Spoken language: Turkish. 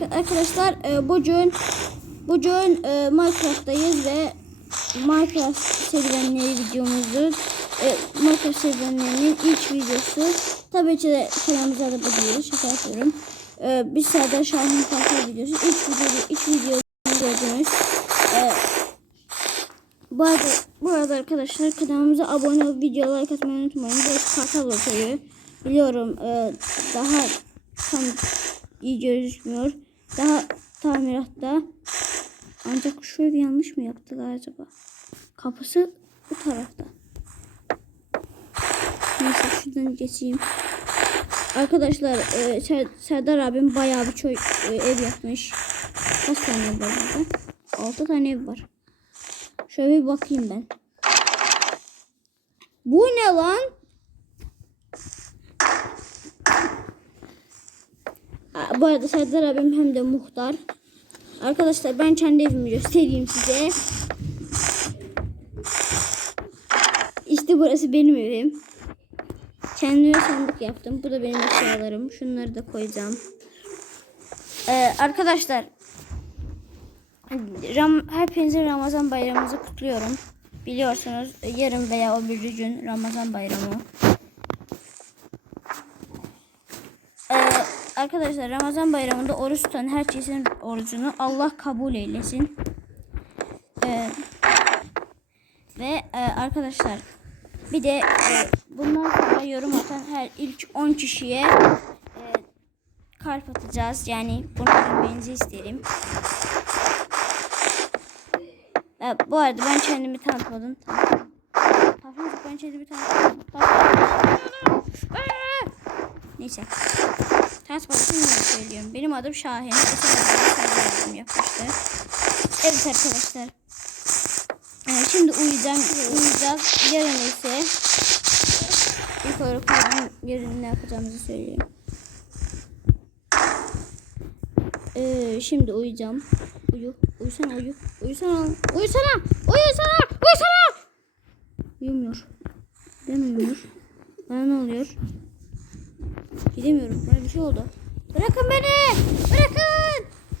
arkadaşlar, e, bugün bugün e, Minecraft'tayız ve Minecraft serüvenleri videomuzu e, Minecraft serüvenlerinin ilk videosu. Tabii ki de kanalımıza da bakıyoruz. Şaka yapıyorum. E, bir Şahin Parkar videosu. İlk video, ilk video gördünüz. E, bu arada, bu arada arkadaşlar kanalımıza abone olup videoya like atmayı unutmayın. Burası Kartal Otoyu. Biliyorum e, daha tam iyi gözükmüyor. Daha tamiratta. Ancak şu evi yanlış mı yaptılar acaba? Kapısı bu tarafta. Neyse şuradan geçeyim. Arkadaşlar e, Ser- Serdar abim bayağı bir çok e, ev yapmış. Kaç tane ev var burada? 6 tane ev var. Şöyle bir bakayım ben. Bu ne lan? Bu arada Serdar abim hem de muhtar. Arkadaşlar ben kendi evimi göstereyim size. İşte burası benim evim. Kendime sandık yaptım. Bu da benim eşyalarım. Şunları da koyacağım. Ee, arkadaşlar Ram hepinizin Ramazan bayramınızı kutluyorum. Biliyorsunuz yarın veya o bir gün Ramazan bayramı. Ee, arkadaşlar Ramazan bayramında oruç tutan herkesin orucunu Allah kabul eylesin. Ee, ve e, arkadaşlar bir de e, bundan sonra yorum atan her ilk 10 kişiye e, kalp atacağız. Yani bunu bilmenizi isterim. E, bu arada ben kendimi tanıtmadım. Tanıtmadım. ben kendimi tanıtmadım. Neyse. Şimdi söylüyorum. Benim adım Şahin. Yapmıştı. Evet arkadaşlar. Ee, şimdi uyuyacağım. Uyuyacağız. Yarın ise ilk olarak yarın ne yapacağımızı söyleyeyim. Ee, şimdi uyuyacağım. Uyu. Uyusana uyu. Uyusana. Uyusana. Uyusana. Uyusana. Uyumuyor. Ben uyumuyor. Bana ne oluyor? Gidemiyorum. Bana bir şey oldu. Bırakın beni. Bırakın.